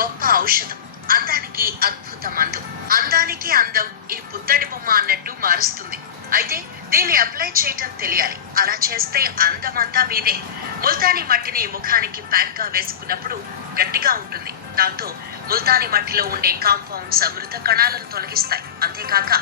గొప్ప ఔషధం. అందానికి అద్భుత మందు. అందానికి అందం ఈ పుత్తడి బొమ్మ అన్నట్టు మారుస్తుంది. అయితే దీన్ని అప్లై చేయటం తెలియాలి. అలా చేస్తే అందమంతా మీదే. ముల్తానీ మట్టిని ముఖానికి ప్యాక్ గా వేసుకున్నప్పుడు గట్టిగా ఉంటుంది. దాంతో ముల్తానీ మట్టిలో ఉండే కాంపౌండ్స్ మృత కణాలను తొలగిస్తాయి. అంతేకాక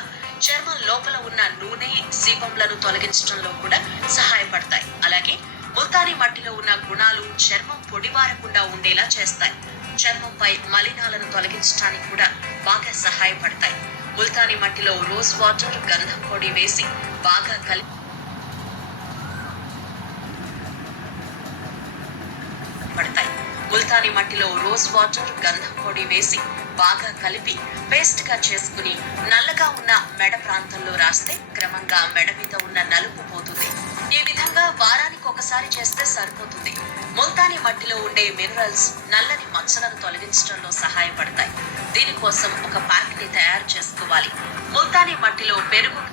చర్మం లోపల ఉన్న నూనె, సీపంలను తొలగించడంలో కూడా సహాయపడతాయి. అలాగే ముల్తానీ మట్టిలో ఉన్న గుణాలు చర్మం పొడిబారకుండా ఉండేలా చేస్తాయి. చర్మంపై మలినాలను తొలగించడానికి కూడా బాగా సహాయపడతాయి. ముల్తానీ మట్టిలో రోజ్ వాటర్, గంధం పొడి వేసి బాగా కలిపి పడతాయి. ముల్తానీ మట్టిలో రోజ్ వాటర్, గంధం పొడి వేసి బాగా కలిపి పేస్ట్ గా చేసుకుని నల్లగా ఉన్న మెడ ప్రాంతంలో రాస్తే క్రమంగా మెడ మీద ఉన్న నలుపు పోతుంది. ఈ విధంగా వారానికి ఒకసారి చేస్తే సరిపోతుంది. ముల్తానీ మట్టిలో ఉండే మినరల్స్ నల్లని మచ్చలను తొలగించడంలో సహాయపడతాయి. దీనికోసం ఒక ప్యాక్ ని తయారు చేసుకోవాలి. ముల్తానీ మట్టిలో పెరుగు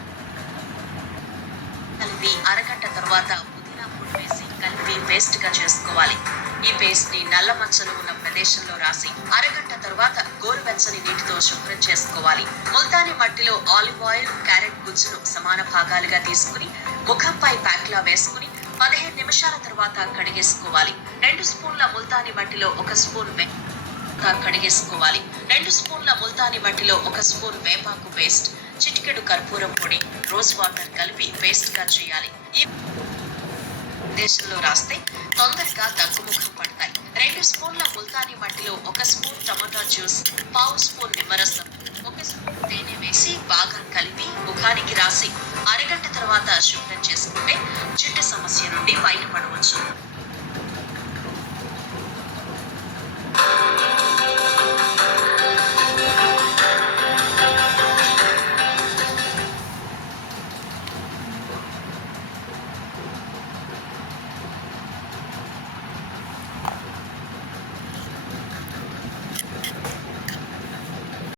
కలిపి అరగంట తర్వాత పుదీనా పొడి వేసి కలిపి పేస్ట్ గా చేసుకోవాలి. ఈ పేస్ట్ ని నల్ల మచ్చలు ఉన్న ప్రదేశంలో రాసి అరగంట తర్వాత గోరువెచ్చని నీటితో శుభ్రం చేసుకోవాలి. ముల్తానీ మట్టిలో ఆలివ్ ఆయిల్, క్యారెట్ గుజ్జును సమాన భాగాలుగా తీసుకుని ముఖంపై ప్యాక్ లా వేసుకుని 15 నిమిషాల తర్వాత కడిగేసుకోవాలి. 2 స్పూన్ల ముల్తానీ మట్టిలో 1 స్పూన్ కడిగేసుకోవాలి. 2 స్పూన్ల ముల్తానీ మట్టిలో 1 స్పూన్ వేపాకు పేస్ట్, చిటికెడు కర్పూరం పొడి, రోజ్ వాటర్ కలిపి పేస్ట్ గా చేయాలి. ఈ దేశంలో రాస్తే తొందరగా దగ్గుముఖం పడతాయి. 2 స్పూన్ల ముల్తానీ మట్టిలో 1 స్పూన్ టమాటా జ్యూస్, పావు స్పూన్ నిమ్మరసం, 1 స్పూన్ తేనె వేసి బాగా కలిపి ముఖానికి రాసి అరగంట తర్వాత శుభ్రం చేసుకుంటే జిడ్డు సమస్య నుండి బయటపడవచ్చు.